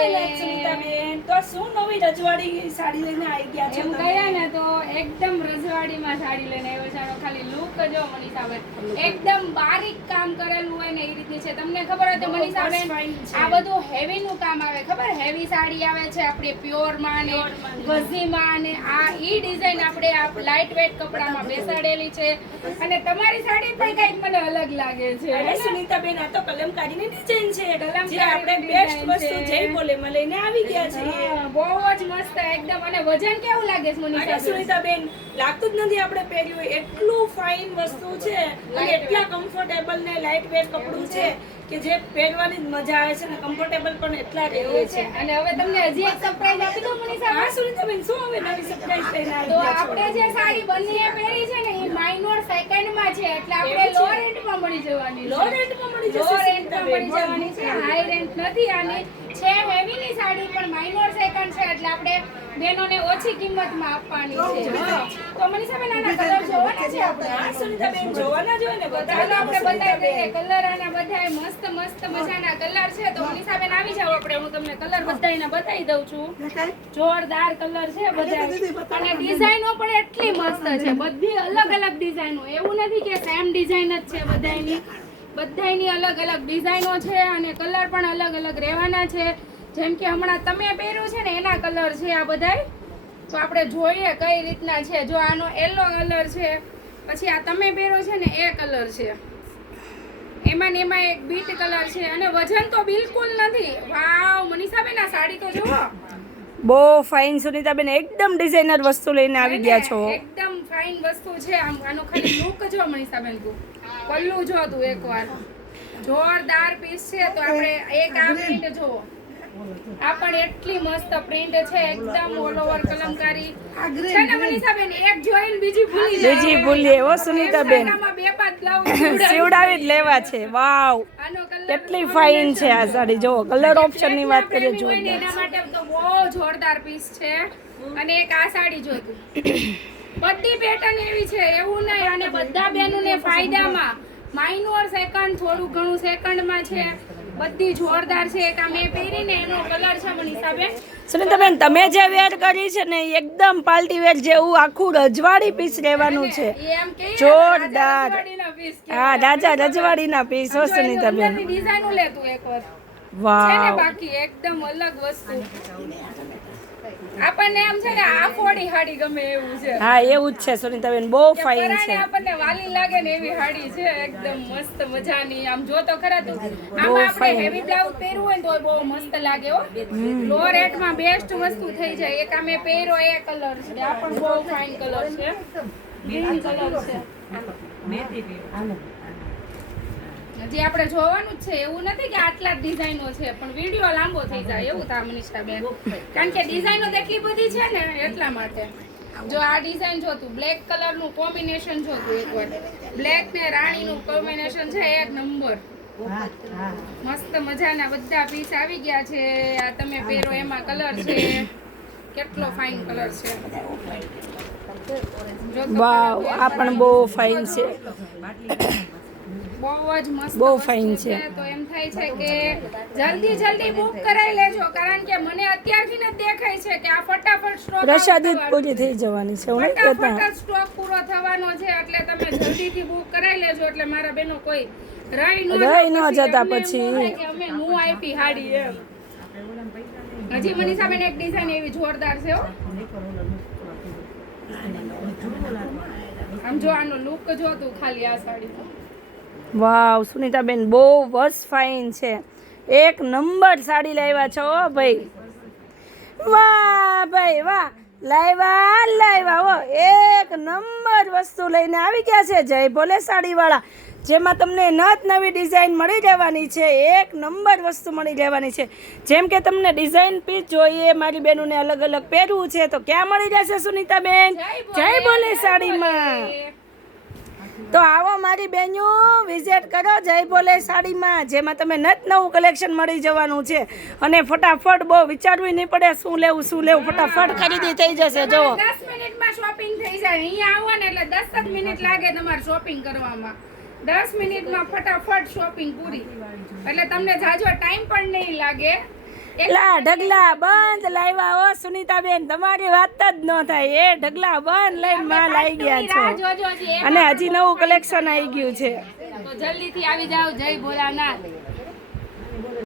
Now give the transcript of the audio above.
સુનીતાબેન તો શું નવી રજવાડી સાડી લઈને આવી ગયા છો? એમ ગયા ને તો એકદમ રજવાડીમાં સાડી લઈને આવ્યો છે. ખાલી લુક જો મનીષાબેન એકદમ બારીક કામ કરેલું હોય ને એ રીતની છે. તમને ખબર હોય તો મનીષાબેન આ બધું હેવી નું કામ આવે, ખબર હેવી સાડી આવે છે આપણે પ્યોર માં ને ગઝી માં ને આ ઈ ડિઝાઇન આપણે આ લાઇટ વેટ કપડામાં બેસાડેલી છે. અને તમારી સાડી પણ કઈક મને અલગ લાગે છે. અરે સુનીતાબેન આ તો કલમકારીની ડિઝાઇન છે. જે આપણે બેસ્ટ વસ્તુ જઈ બોલે માં લઈને આવી ગયા છે. બહુ જ મસ્ત એકદમ. અને વજન કેવું લાગે છે મનીષા? સુનીતાબેન લાગતું જ નથી આપણે પહેર્યું એટલું ફાઇન વસ્તુ છે અને એટલા કમ્ફર્ટેબલ ને લાઇટ વેટ કપડું છે કે જે પહેરવાની જ મજા આવે છે ને કમ્ફર્ટેબલ પણ એટલા રહે છે. અને હવે તમને હજી એક સરપ્રાઈઝ આપી દઉં મનીષા. હા સુનીતાબેન શું હવે નવી સરપ્રાઈઝ લઈને આવી તો ગયા છો? આપણે જે સાડી બંને પહેરી છે ને એ માઇનોર સેકન્ડ માં છે એટલે આપણે લો રેન્ટ માં મળી જવાની. લો રેન્ટમાં મળી જશે. લો રેન્ટ માં મળી જવાની છે. હાઈ રેન્ટ નથી આની. છે હેવી ની સાડી પણ માઇનોર સેકન્ડ છે એટલે આપણે બેનોને ઓછી કિંમતમાં આપવાની છે. તો મનીષાબેન આના કલર જોવાના છે આપણે. હા સુનીતાબેન જોવાના જ હોય ને બધા. ચાલો આપણે બતાવી દઈએ કલર. આના બધાય મસ્ત મસ્ત મજાના કલર છે. તો મનીષાબેન આવી જાવ આપણે, હું તમને કલર બધાયના બતાવી દઉં છું. જોરદાર કલર છે બધા. અને ડિઝાઇનો પણ એટલી મસ્ત છે, બધી અલગ અલગ ડિઝાઇનો. એવું નથી કે સેમ ડિઝાઇન જ છે બધાયની. બધાયની અલગ અલગ ડિઝાઇનો છે અને કલર પણ અલગ અલગ રહેવાના છે. જેમ કે હમણાં તમે પહેર્યું છે ને એના કલર છે આ બધાય. તો આપણે જોઈએ કઈ રીતના છે. જો આનો યલો કલર છે, પછી આ તમે પહેરો છે ને એ કલર છે, એમાં ને એમાં એક બીટ કલર છે. અને વજન તો બિલકુલ નથી. વાવ મનીષાબેન આ સાડી તો જુઓ. બહુ ફાઇન સુનીતાબેન એકદમ ડિઝાઇનર વસ્તુ લઈને આવી ગયા છો. એકદમ ફાઇન વસ્તુ છે. આનો ખાલી લુક જો મનીષાબેન તું પલ્લું જો તું એકવાર. જોરદાર પીસ છે. તો આપણે એક આ પ્રિન્ટ જોવો. આ પણ એટલી મસ્ત પ્રિન્ટ છે એકદમ ઓલ ઓવર કલમકારી છે ને મનીષાબેન. એક જોઈને બીજી ભૂલી જાય. બીજી ભૂલી હો સુનીતાબેન. આમાં બે પાંચ બ્લાઉઝ સીવડાવી જ લેવા છે. વાવ આનો કલર કેટલી ફાઇન છે આ સાડી. જો કલર ઓપ્શન ની વાત કરીએ જો એના માટે તો બહુ જોરદાર પીસ છે. અને એક આ સાડી જોતું બધી પેટર્ન એવી છે એવું નહીં. અને બધા બેનોને ફાયદામાં માઇનોર સેકન્ડ થોડું ઘણું સેકન્ડમાં છે. બધી જોરદાર છે. એક આ મેં પહેરીને એનો કલર છે મનીષાબેન. સુનીતાબેન તમે જે વેર કરી છે ને એકદમ પાર્ટી વેર જેવું આખું રજવાડી પીસ રહેવાનું છે. એમ કે જોરદાર. રજવાડીના piece કહેવાય. હા રાજા રજવાડીના પીસ હો સુનીતાબેન. અંદરની ડિઝાઇનો લેતું એકવાર છે ને. વાવ બાકી એકદમ અલગ વસ્તુ. આપણને એમ છે ને આ ફોડી હાડી ગમે એવું છે. હા એવું જ છે સુનીતાબેન. બહુ ફાઇન પરાણે છે. આપણને વાલી લાગે ને એવી હાડી છે એકદમ મસ્ત મજાની. આમ જો તો ખરા તું આમાં આપણે હેવી બ્લાઉઝ પહેરવું હોય ને તો બહુ મસ્ત લાગે હો. લો રેટ માં બેસ્ટ વસ્તુ થઈ જાય. એક અમે પહેરો એ કલર છે. આ પણ બહુ ફાઇન કલર છે. ગ્રીન કલર છે. હજી આપણે જોવાનું જ છે. એવું નથી કે આટલા જ ડિઝાઇનો છે પણ વિડીયો લાંબો થઈ જાય એવું થાય મનીષાબેન. કારણ કે ડિઝાઇનો એટલી બધી છે ને એટલા માટે. જો આ ડિઝાઇન જોતું બ્લેક કલર નું કોમ્બિનેશન જોતું એકવાર. બ્લેક ને રાણી નું કોમ્બિનેશન છે એક નંબર. મસ્ત મજાના બધા પીસ આવી ગયા છે. આ તમે પહેરો એમાં કલર છે. કેટલો ફાઇન કલર છે. વાવ આ પણ બહુ ફાઇન છે. બહુ જ મસ્ત બહુ વસ્તુ ફાઇન છે. તો એમ થાય છે કે જલ્દી બુક કરાવી લેજો. કારણ કે મને અત્યારથી જ દેખાય છે કે આ ફટાફટ સ્ટોક પ્રસાદી જ પૂરી થઈ જવાની છે. હું નહીં કહેતા ફટાફટ સ્ટોક પૂરો થવાનો છે. એટલે તમે જલ્દીથી બુક કરાવી લેજો. એટલે મારા બેનો કોઈ રહી ન જતા પછી. કે અમે હું આપી હાડી એમ. હજી મનીષાબેન એક ડિઝાઇન એવી જોરદાર છે હો. આમ જો આનો લુક જો તું ખાલી આ સાડી. વાવ સુનીતાબેન બહુ વસ ફાઇન છે. એક નંબર સાડી લાવ્યા છો ભાઈ. વાહ ભાઈ વાહ. લાવ્યા હો એક નંબર વસ્તુ લઈને આવી ગયા છે જય ભોલે સાડીવાળા. જેમાં તમને નત નવી ડિઝાઇન મળી રહેવાની છે. એક નંબર વસ્તુ મળી રહેવાની છે. જેમ કે તમને ડિઝાઇન પીસ જોઈએ મારી બહેનોને અલગ અલગ પહેરવું છે તો ક્યાં મળી જશે સુનીતાબેન? જય ભોલે સાડીમાં. તો આવો મારી બહેનો વિઝિટ કરો જય ભોલે સાડીમાં. જેમાં તમે નત નવું કલેક્શન મળી જવાનું છે. અને ફટાફટ બહુ વિચારવું નહીં પડે શું લેવું ફટાફટ ખરીદી થઈ જશે. જો 10 મિનિટમાં શોપિંગ થઈ જાય. અહીંયા આવો ને એટલે 10 જ મિનિટ લાગે તમારે શોપિંગ કરવામાં. 10 મિનિટમાં ફટાફટ શોપિંગ પૂરી. એટલે તમને જાજો ટાઈમ પણ નહીં લાગે. એલા ઢગલા બંધ લાવ્યા હો સુનીતાબેન, તમારી વાત જ ન થાય. એ ઢગલા બંધ લઈને માલ આવી ગયા રાહ છો જોજો હજી એક અને હજી નવું કલેક્શન આવી ગયું છે. તો જલ્દીથી આવી જાઓ. જય ભોળાનાથ.